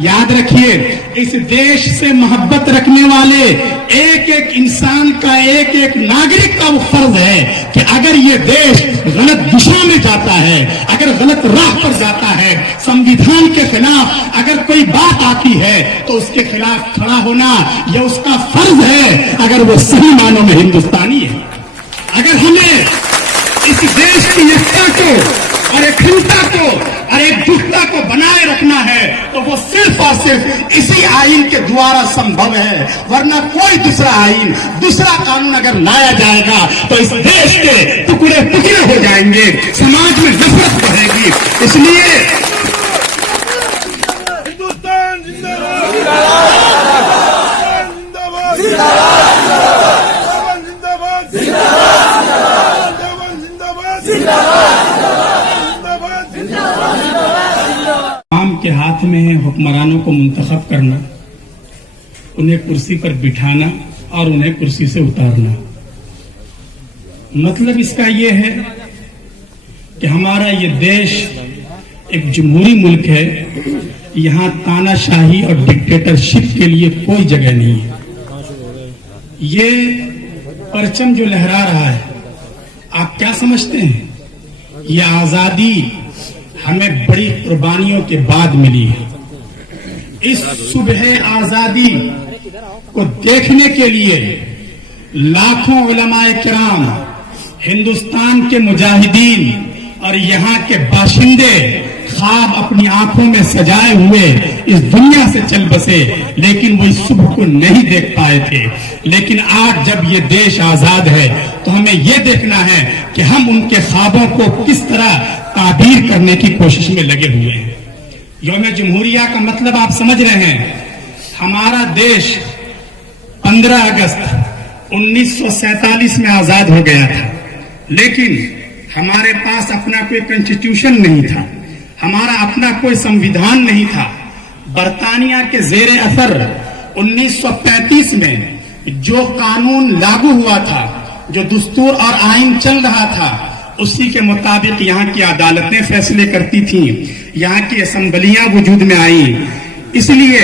याद रखिए, इस देश से मोहब्बत रखने वाले एक एक इंसान का, एक एक नागरिक का वो फर्ज है कि अगर ये देश गलत दिशा में जाता है, अगर गलत राह पर जाता है, संविधान के खिलाफ अगर कोई बात आती है तो उसके खिलाफ खड़ा होना यह उसका फर्ज है, अगर वो सही मानों में हिंदुस्तानी है। अगर हमें इस देश की एकता को और अखंडता को और एकजुटता को बनाए रखना है तो वो सिर्फ और सिर्फ इसी आइन के द्वारा संभव है, वरना कोई दूसरा आइन, दूसरा कानून अगर लाया जाएगा तो इस देश के टुकड़े टुकड़े हो जाएंगे, समाज में नफरत बढ़ेगी। इसलिए हिंदुस्तान जिंदाबाद, जिंदाबाद, जिंदाबाद, आम के हाथ में है हुक्मरानों को मुंतखब करना, उन्हें कुर्सी पर बिठाना और उन्हें कुर्सी से उतारना। मतलब इसका यह है कि हमारा ये देश एक जमहूरी मुल्क है, यहाँ तानाशाही और डिक्टेटरशिप के लिए कोई जगह नहीं है। ये परचम जो लहरा रहा है, आप क्या समझते हैं? ये आजादी हमें बड़ी कुर्बानियों के बाद मिली है। इस सुबह आजादी को देखने के लिए लाखों उलमाए किराम, हिंदुस्तान के मुजाहिदीन और यहाँ के बाशिंदे ख्वाब अपनी आंखों में सजाए हुए इस दुनिया से चल बसे, लेकिन वो इस सुबह को नहीं देख पाए थे। लेकिन आज जब ये देश आजाद है तो हमें ये देखना है कि हम उनके ख्वाबों को किस तरह ताबीर करने की कोशिश में लगे हुए हैं। यौम जमहूरिया का मतलब आप समझ रहे हैं। हमारा देश 15 अगस्त 1947 में आजाद हो गया था, लेकिन हमारे पास अपना कोई कॉन्स्टिट्यूशन नहीं था, हमारा अपना कोई संविधान नहीं था। बरतानिया के जेर असर 1935 में जो कानून लागू हुआ था, जो दस्तूर और आइन चल रहा था, उसी के मुताबिक यहाँ की अदालतें फैसले करती थीं, यहाँ की असेंबलियां वजूद में आई। इसलिए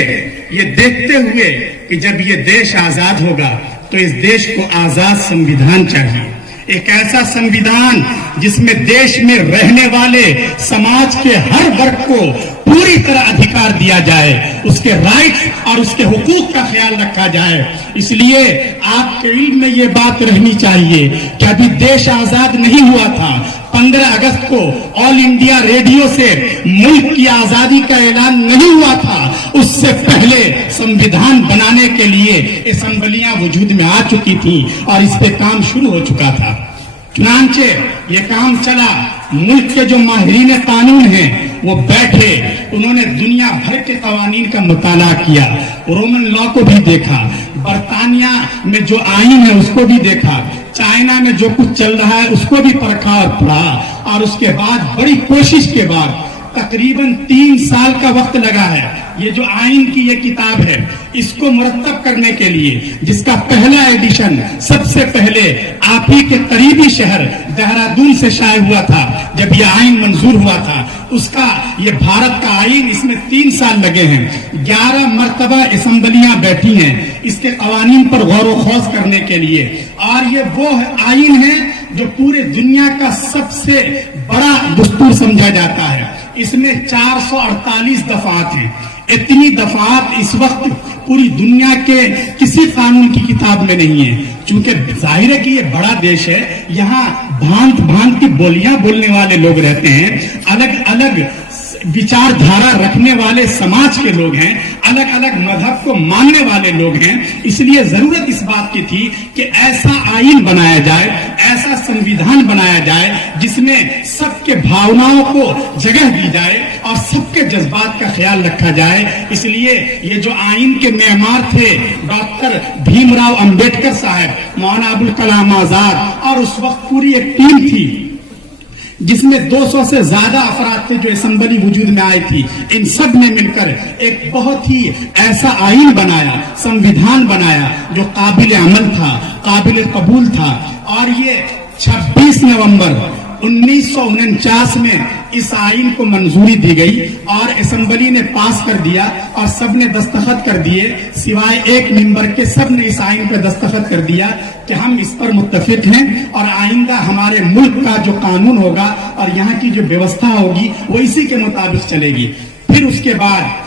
ये देखते हुए कि जब ये देश आजाद होगा तो इस देश को आजाद संविधान चाहिए, एक ऐसा संविधान जिसमें देश में रहने वाले समाज के हर वर्ग को पूरी तरह अधिकार दिया जाए, उसके राइट्स और उसके हुकूक का ख्याल रखा जाए। इसलिए आपके इल्म में ये बात रहनी चाहिए कि अभी देश आजाद नहीं हुआ था। 15 अगस्त को ऑल इंडिया रेडियो से मुल्क की आजादी का ऐलान नहीं हुआ था, उससे पहले संविधान बनाने के लिए असेंबलियां वजूद में आ चुकी थी और इस पे काम शुरू हो चुका था। चुनांचे ये काम चला, मुल्क के जो माहिरीन कानून हैं वो बैठे, उन्होंने दुनिया भर के कवानीन का मुताला किया, रोमन लॉ को भी देखा, बरतानिया में जो आइन है उसको भी देखा, चाइना में जो कुछ चल रहा है उसको भी परखा और पढ़ा, और उसके बाद बड़ी कोशिश के बाद तकरीबन 3 साल का वक्त लगा है। ये जो आइन की ये किताब है, इसको मुरत्तब करने के लिए, जिसका पहला एडिशन सबसे पहले आप ही के करीबी शहर देहरादून से शाये हुआ था, जब ये आइन मंजूर हुआ था, उसका ये भारत का आइन, इसमें 3 साल लगे हैं। 11 मरतबा असेंबलियां बैठी हैं इसके कवानीन पर गौर व खौज करने के लिए, और ये वो आइन है जो पूरे दुनिया का सबसे बड़ा दस्तूर समझा जाता है। इसमें 448 दफात हैं। इतनी दफात इस वक्त पूरी दुनिया के किसी कानून की किताब में नहीं है। चूंकि जाहिर है कि ये बड़ा देश है, यहाँ भांत भांत की बोलियां बोलने वाले लोग रहते हैं, अलग अलग विचारधारा रखने वाले समाज के लोग हैं, अलग अलग मजहब को मानने वाले लोग हैं। इसलिए जरूरत इस बात की थी कि ऐसा आइन बनाया जाए, ऐसा संविधान बनाया जाए जिसमें सबके भावनाओं को जगह दी जाए और सबके जज्बात का ख्याल रखा जाए। इसलिए ये जो आइन के मेमार थे डॉक्टर भीमराव अंबेडकर साहब, मौलाना अबुल कलाम आजाद, और उस वक्त पूरी एक टीम थी जिसमें 200 से ज्यादा अफराद थे जो असेंबली वजूद में आई थी। इन सब ने मिलकर एक बहुत ही ऐसा आइन बनाया, संविधान बनाया जो काबिल अमल था, काबिल कबूल था। और ये 26 नवंबर 1949 में इस आइन को मंजूरी दी गई और असेंबली ने पास कर दिया और सब ने दस्तखत कर दिए, सिवाय एक मेंबर के सब ने इस आइन पर दस्तखत कर दिया कि हम इस पर मुत्तफिक हैं और आइंदा हमारे मुल्क का जो कानून होगा और यहाँ की जो व्यवस्था होगी वो इसी के मुताबिक चलेगी। फिर उसके बाद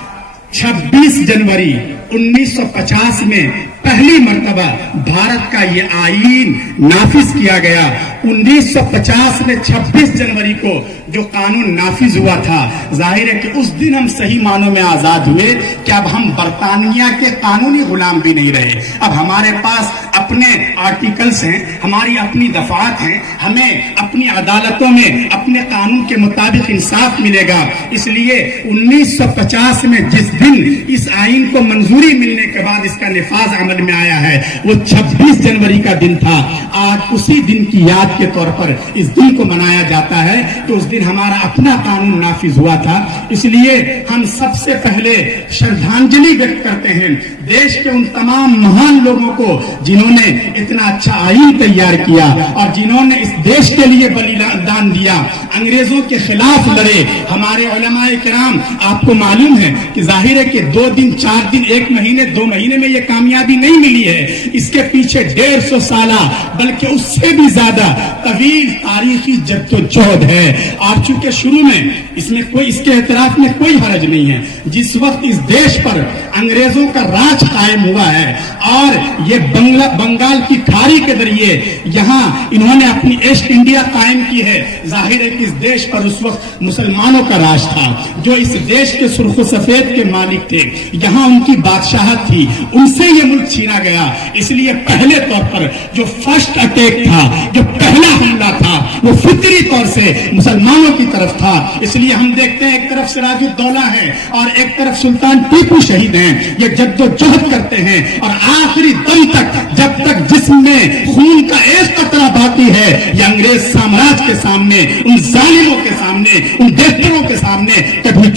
26 जनवरी 1950 में पहली मर्तबा भारत का ये आईन नाफिज किया गया। 1950 में 26 जनवरी को जो कानून नाफिज हुआ था, जाहिर है कि उस दिन हम सही मानों में आजाद हुए कि अब हम बरतानिया के कानूनी गुलाम भी नहीं रहे। अब हमारे पास अपने आर्टिकल्स हैं, हमारी अपनी दफात हैं, हमें अपनी अदालतों में अपने कानून के मुताबिक इंसाफ मिलेगा। इसलिए 1950 में जिस दिन इस आइन को मंजूरी मिलने के बाद इसका निफाज अमल में आया है, वो 26 जनवरी का दिन था। आज उसी दिन की याद के तौर पर इस दिन को मनाया जाता है कि उस दिन हमारा अपना कानून नाफिज हुआ था। इसलिए हम सबसे पहले श्रद्धांजलि व्यक्त करते हैं देश के उन तमाम महान लोगों को जिन्होंने इतना अच्छा आइन तैयार किया और जिन्होंने इस देश के लिए बलिदान दिया, अंग्रेजों के खिलाफ लड़े। हमारे उलमाए किराम, आपको मालूम है कि जाहिर है कि 2 दिन 4 दिन 1 महीने 2 महीने में ये कामयाबी नहीं मिली है, इसके पीछे 150 साल बल्कि उससे भी ज्यादा तवील तारीखी जद्दोजहद है। और चूंकि शुरू में इसमें कोई, इसके एतराफ में कोई हरज नहीं है, जिस वक्त इस देश पर अंग्रेजों का राज कायम हुआ है और ये बंगाल की खाड़ी के जरिए यहाँ इन्होंने अपनी ईस्ट इंडिया कायम की है, जाहिर है कि इस देश पर उस वक्त मुसलमानों का राज था, जो इस देश के सुर्ख सफेद के मालिक थे, यहाँ उनकी बादशाहत थी, उनसे ये मुल्क छीना गया। इसलिए पहले तौर पर जो फर्स्ट अटैक था, जो पहला हमला था, वो फितरी तौर से मुसलमानों की तरफ था। इसलिए हम देखते हैं एक तरफ सिराजुद्दौला है और एक तरफ सुल्तान टीपू शहीद हैं, ये जद्दोजहद करते हैं और आखिरी दम तक, जब तक जिसमें खून का एक कतरा बाकी है, ये अंग्रेज साम्राज्य के सामने, उन जालिमों के सामने, उन देशरों के सामने कभी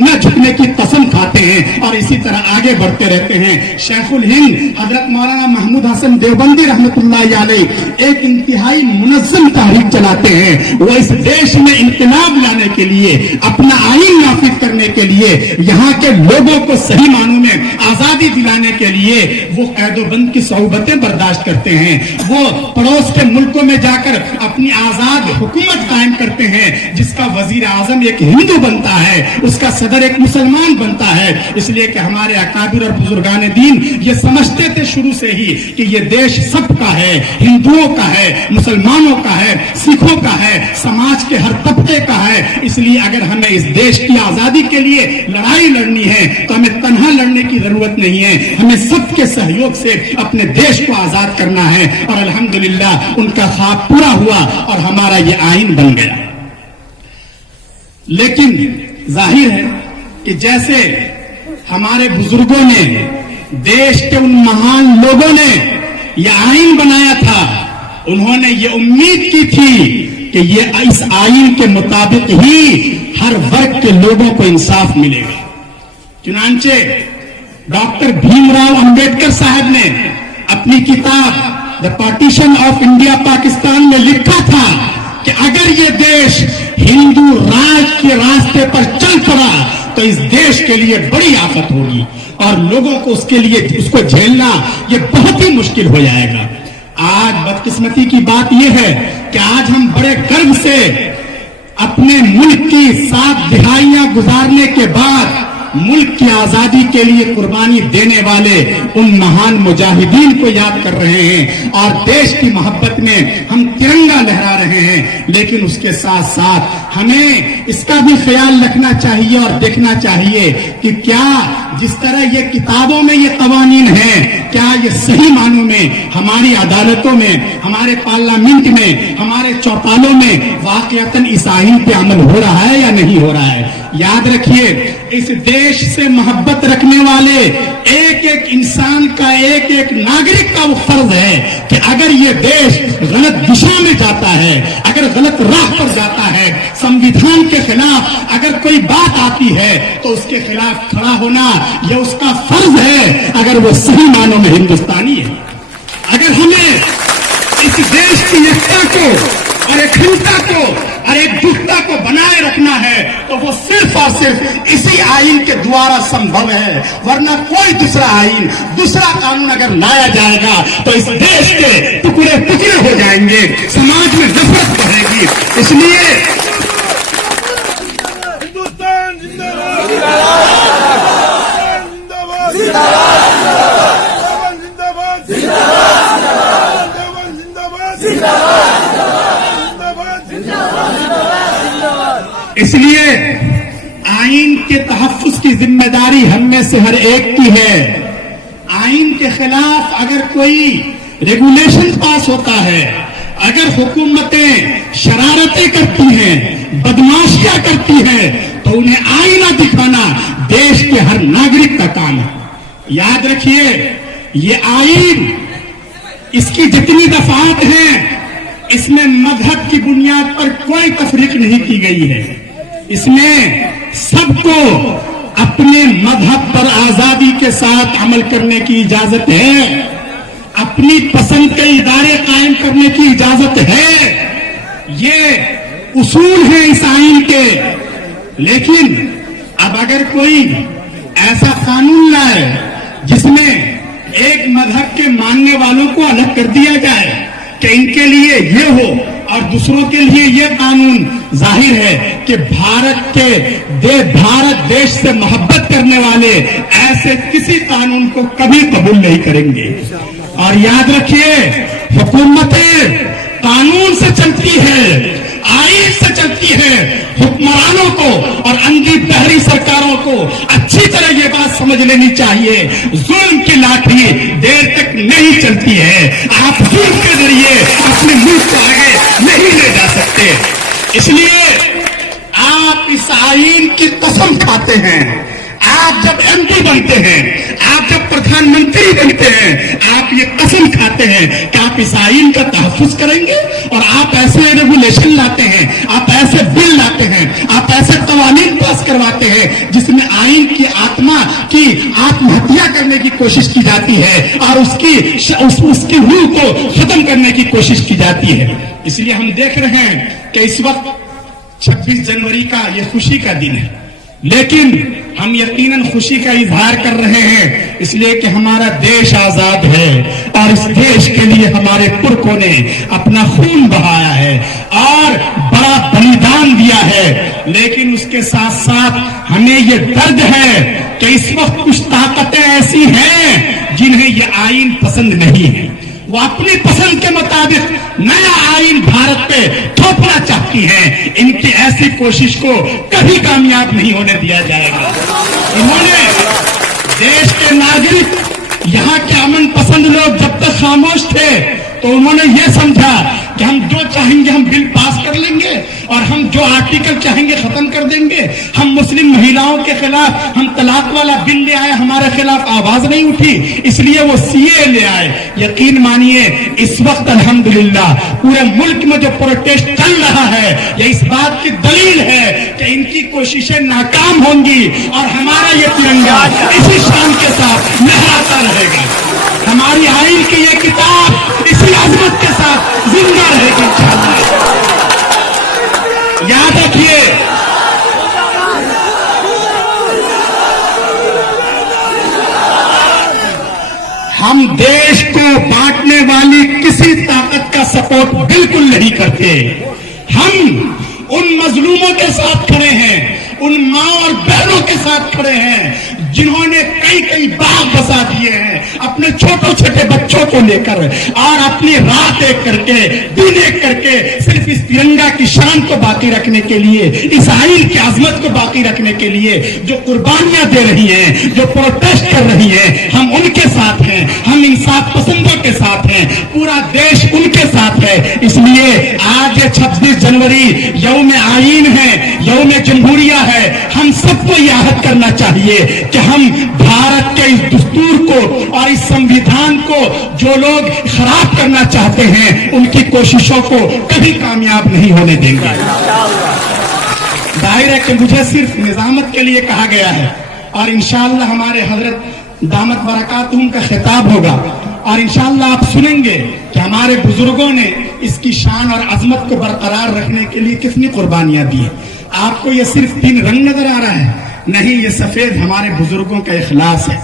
न झुकने की कसम खाते हैं और इसी तरह आगे बढ़ते रहते हैं। शेखुल हिंद हजरत मौलाना महमूद हसन देवबंदी रहमतुल्लाह अलैह एक इंतहाई मुनज़्ज़म तहरीक चलाते हैं। वो इस देश में इंकलाब लाने के लिए, अपना आइन नाफिज करने के लिए, यहाँ के लोगों को सही मानों में आजादी दिलाने के लिए वो कैदोबंद की सौबतें बर्दाश्त करते हैं। वो पड़ोस के मुल्कों में जाकर अपनी आजाद हुकूमत कायम करते हैं, जिसका वजीर आजम एक हिंदू बनता है, उसका सदर एक मुसलमान बनता है। इसलिए कि हमारे अकाबिर और बुजुर्गान दीन ये समझते थे शुरू से ही कि ये देश सबका है, हिंदुओं का है, मुसलमानों का है, सिखों का है, समाज के हर तबके का है। इसलिए अगर हमें इस देश की आजादी के लिए लड़ाई लड़नी है तो हमें तन्हा लड़ने की जरूरत नहीं है, हमें सबके सहयोग से अपने देश को आजाद करना है। और अल्हम्दुलिल्लाह उनका ख्वाब पूरा हुआ और हमारा ये आइन बन गया। लेकिन जाहिर है कि जैसे हमारे बुजुर्गों ने, देश के उन महान लोगों ने यह आइन बनाया था, उन्होंने ये उम्मीद की थी कि ये इस आइन के मुताबिक ही हर वर्ग के लोगों को इंसाफ मिलेगा। चुनांचे डॉक्टर भीमराव अंबेडकर साहब ने अपनी किताब the partition of India Pakistan में लिखा था कि अगर ये देश हिंदू राज के रास्ते पर चल पड़ा तो इस देश के लिए बड़ी आफत होगी और लोगों को उसके लिए उसको झेलना ये बहुत ही मुश्किल हो जाएगा। आज बदकिस्मती की बात यह है कि आज हम बड़े गर्व से अपने मुल्क की 7 दिहाइयां गुजारने के बाद मुल्क की आजादी के लिए कुर्बानी देने वाले उन महान मुजाहिदीन को याद कर रहे हैं और देश की मोहब्बत में हम तिरंगा लहरा रहे हैं। लेकिन उसके साथ साथ हमें इसका भी ख्याल रखना चाहिए और देखना चाहिए कि क्या जिस तरह ये किताबों में ये कवानीन हैं, क्या ये सही मानों में हमारी अदालतों में, हमारे पार्लियामेंट में, हमारे चौपालों में वाकईतन इस आइन पे अमल हो रहा है या नहीं हो रहा है। याद रखिए, इस देश से मोहब्बत रखने वाले एक एक इंसान का, एक एक नागरिक का वो फर्ज है कि अगर ये देश गलत दिशा में जाता है, अगर गलत राह पर जाता है, संविधान के खिलाफ अगर कोई बात आती है तो उसके खिलाफ खड़ा होना यह उसका फर्ज है, अगर वो सही मानों में हिंदुस्तानी है। अगर हमें इस देश की एकता को اور اکھنڈتا کو اور ایکجٹتا کو بنائے رکھنا ہے تو وہ صرف اور صرف اسی آئین کے دوارا سمبھو ہے، ورنہ کوئی دوسرا آئین، دوسرا قانون اگر لایا جائے گا تو اس دیش کے ٹکڑے ٹکڑے ہو جائیں گے، سماج میں نفرت بڑھے گی۔ اس لیے ہندوستان زندہ باد، ہندوستان زندہ باد، ہندوستان زندہ باد، ہندوستان زندہ باد، اس لیے آئین کے تحفظ کی ذمہ داری ہم میں سے ہر ایک کی ہے۔ آئین کے خلاف اگر کوئی ریگولیشن پاس ہوتا ہے، اگر حکومتیں شرارتیں کرتی ہیں، بدماشیاں کرتی ہیں، تو انہیں آئینہ دکھانا دیش کے ہر ناگرک کا کام ہے۔ یاد رکھیے، یہ آئین، اس کی جتنی دفعات ہیں، اس میں مذہب کی بنیاد پر کوئی تفریق نہیں کی گئی ہے۔ اس میں سب کو اپنے مذہب پر آزادی کے ساتھ عمل کرنے کی اجازت ہے، اپنی پسند کے ادارے قائم کرنے کی اجازت ہے۔ یہ اصول ہیں اس آئین کے۔ لیکن اب اگر کوئی ایسا قانون لائے جس میں ایک مذہب کے ماننے والوں کو الگ کر دیا جائے کہ ان کے لیے یہ ہو اور دوسروں کے لیے یہ قانون، ظاہر ہے کہ بھارت دیش سے محبت کرنے والے ایسے کسی قانون کو کبھی قبول نہیں کریں گے۔ اور یاد رکھیے، حکومتیں قانون سے چلتی ہے، آئین سے چلتی ہے۔ حکمرانوں کو اور انگی بحری سرکاروں کو اچھی طرح یہ بات سمجھ لینی چاہیے، ظلم کی لاٹھی دیر تک نہیں چلتی ہے۔ آپ ظلم کے ذریعے اپنے ملک کو آگے نہیں لے جا سکتے۔ اس لیے آپ اس آئین کی قسم کھاتے ہیں۔ آپ جب ایم پی بنتے ہیں، آپ جب پردھان منتری بنتے ہیں، آپ یہ قسم کھاتے ہیں کہ آپ اس آئین کا تحفظ کریں گے، اور آپ ایسے ریگولیشن لاتے ہیں، آپ ایسے بل لاتے ہیں، آپ ایسے قوانین پاس کرواتے ہیں جس میں آئین کی آتما کی آتم ہتیا کرنے کی کوشش کی جاتی ہے اور اس کی روح کو ختم کرنے کی کوشش کی جاتی ہے۔ اس لیے ہم دیکھ رہے ہیں کہ اس وقت 26 جنوری کا یہ خوشی کا دن ہے، لیکن ہم یقیناً خوشی کا اظہار کر رہے ہیں اس لیے کہ ہمارا دیش آزاد ہے، اور اس دیش کے لیے ہمارے پرکھوں نے اپنا خون بہایا ہے اور بڑا بلیدان دیا ہے۔ لیکن اس کے ساتھ ساتھ ہمیں یہ درد ہے کہ اس وقت کچھ طاقتیں ایسی ہیں جنہیں یہ آئین پسند نہیں ہے، وہ اپنی پسند کے مطابق نیا آئین بھارت پہ تھوپنا چاہتی ہیں۔ ان کی ایسی کوشش کو کبھی کامیاب نہیں ہونے دیا جائے گا۔ انہوں نے دیش کے ناگرک، یہاں کے امن پسند لوگ جب تک خاموش تھے تو انہوں نے یہ سمجھا کہ ہم جو چاہیں گے ہم بل پاس کر لیں گے، اور ہم جو آرٹیکل چاہیں گے ختم کر دیں گے۔ ہم مسلم مہیلاؤں کے خلاف ہم طلاق والا بل لے آئے، ہمارے خلاف آواز نہیں اٹھی، اس لیے وہ سی اے لے آئے۔ یقین مانیے، اس وقت الحمدللہ پورے ملک میں جو پروٹیسٹ چل رہا ہے، یہ اس بات کی دلیل ہے کہ ان کی کوششیں ناکام ہوں گی، اور ہمارا یہ ترنگا اسی شان کے ساتھ لہراتا رہے گا۔ ہماری آئین کی یہ کتاب اسی عظمت کے ساتھ زندہ رہے گی انشاءاللہ۔ یاد رکھیے، ہم دیش کو بانٹنے والی کسی طاقت کا سپورٹ بالکل نہیں کرتے۔ ہم ان مظلوموں کے ساتھ کھڑے ہیں، ان ماں اور بہنوں کے ساتھ کھڑے ہیں جنہوں نے کئی باغ بسا دیے ہیں اپنے چھوٹے چھوٹے بچوں کو لے کر، اور اپنی رات ایک کر کے دن ایک کر کے صرف اس ترنگا کی شان کو باقی رکھنے کے لیے، اس آئین کی عظمت کو باقی رکھنے کے لیے جو قربانیاں دے رہی ہیں، جو پروٹیسٹ کر رہی ہیں، ہم ان کے ساتھ ہیں، ہم انصاف پسندوں کے ساتھ ہیں، پورا دیش ان کے ساتھ ہے۔ اس لیے آج 26 جنوری یوم آئین ہے، یوم جمہوریہ ہے۔ ہم سب کو یہ عہد کرنا چاہیے کہ ہم بھارت کے اس دستور کو اور اس سمویدھان کو جو لوگ خراب کرنا چاہتے ہیں، ان کی کوششوں کو کبھی کامیاب نہیں ہونے دیں گے۔ ظاہر ہے کہ مجھے صرف نظامت کے لیے کہا گیا ہے، اور انشاءاللہ ہمارے حضرت دامت برکاتہم کا خطاب ہوگا، اور انشاءاللہ آپ سنیں گے کہ ہمارے بزرگوں نے اس کی شان اور عظمت کو برقرار رکھنے کے لیے کتنی قربانیاں دی ہیں. آپ کو یہ صرف 3 رنگ نظر آ رہا ہے؟ نہیں، یہ سفید ہمارے بزرگوں کا اخلاص ہے.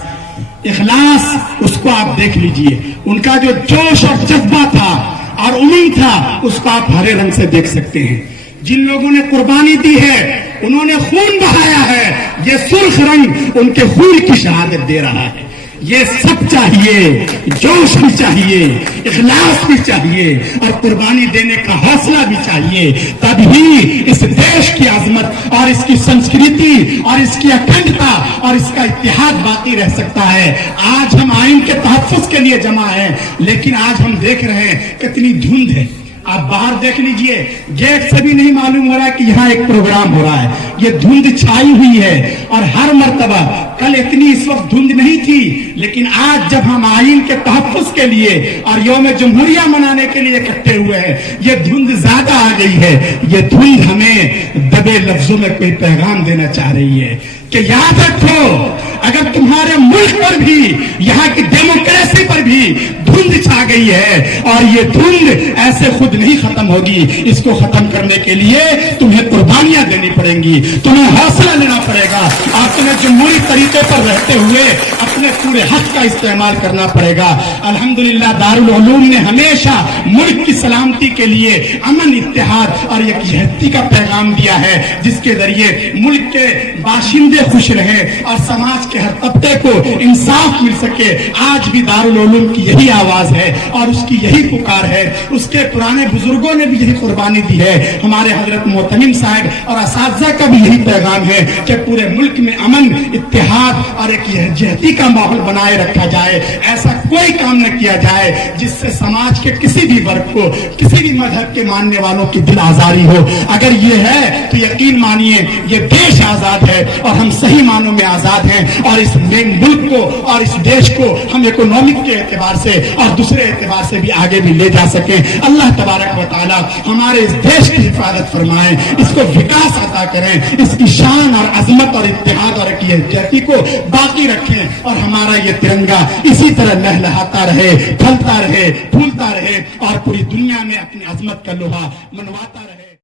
اخلاص اس کو آپ دیکھ لیجئے، ان کا جو جوش اور جذبہ تھا اور امید تھا اس کو آپ ہرے رنگ سے دیکھ سکتے ہیں. جن لوگوں نے قربانی دی ہے انہوں نے خون بہایا ہے، یہ سرخ رنگ ان کے خون کی شہادت دے رہا ہے. یہ سب چاہیے، جوش بھی چاہیے، اخلاص بھی چاہیے اور قربانی دینے کا حوصلہ بھی چاہیے. تبھی اس دیش کی عظمت اور اس کی سنسکرتی اور اس کی اکھنڈتا اور اس کا اتحاد باقی رہ سکتا ہے. آج ہم آئین کے تحفظ کے لیے جمع ہیں، لیکن آج ہم دیکھ رہے ہیں کتنی دھند ہے. آپ باہر دیکھ لیجئے، گیٹ سے بھی نہیں معلوم ہو رہا ہے کہ یہاں ایک پروگرام ہو رہا ہے. یہ دھند چھائی ہوئی ہے اور ہر مرتبہ، کل اتنی اس وقت دھند نہیں تھی، لیکن آج جب ہم آئین کے تحفظ کے لیے اور یوم جمہوریہ منانے کے لیے اکٹھے ہوئے ہیں، یہ دھند زیادہ آ گئی ہے. یہ دھند ہمیں دبے لفظوں میں کوئی پیغام دینا چاہ رہی ہے کہ یاد رکھو، اگر تمہارے ملک پر بھی، یہاں کی ڈیموکریسی پر بھی دھند چھا گئی ہے اور یہ دھند ایسے خود نہیں ختم ہوگی. اس کو ختم کرنے کے لیے تمہیں قربانیاں دینی پڑیں گی، تمہیں حوصلہ لینا پڑے گا اور تمہیں جمہوری طریقے پر رہتے ہوئے اپنے پورے حق کا استعمال کرنا پڑے گا. الحمدللہ دارالعلوم نے ہمیشہ ملک کی سلامتی کے لیے امن، اتحاد اور یکجہتی کا پیغام دیا ہے، جس کے ذریعے ملک کے باشندے خوش رہے اور سماج کے ہر طبقے کو انصاف مل سکے. آج بھی دارالعلوم کی یہی آواز ہے اور اس کی یہی پکار ہے. اس کے پرانے بزرگوں نے بھی یہی قربانی دی ہے. ہمارے حضرت محتمم صاحب اور اساتذہ کا بھی یہی پیغام ہے کہ پورے ملک میں امن، اتحاد اور ایک یکجہتی کا ماحول بنائے رکھا جائے. ایسا کوئی کام نہ کیا جائے جس سے سماج کے کسی بھی ورگ کو، کسی بھی مذہب کے ماننے والوں کی دل آزاری ہو. اگر یہ ہے تو یقین مانیے یہ دیش آزاد ہے اور ہم صحیح معنوں میں آزاد ہیں، اور اس ملک کو اور اس دیش کو ہم اکنامک کے اعتبار سے اور دوسرے اعتبار سے بھی آگے بھی لے جا سکیں. اللہ تبارک و تعالی ہمارے اس دیش کی حفاظت فرمائیں، اس کو وکاس عطا کریں، اس کی شان اور عظمت اور اتحاد اور یکجہتی کو باقی رکھیں اور ہمارا یہ ترنگا اسی طرح لہلہاتا رہے، پھلتا رہے، پھولتا رہے اور پوری دنیا میں اپنی عظمت کا لوہا منواتا رہے.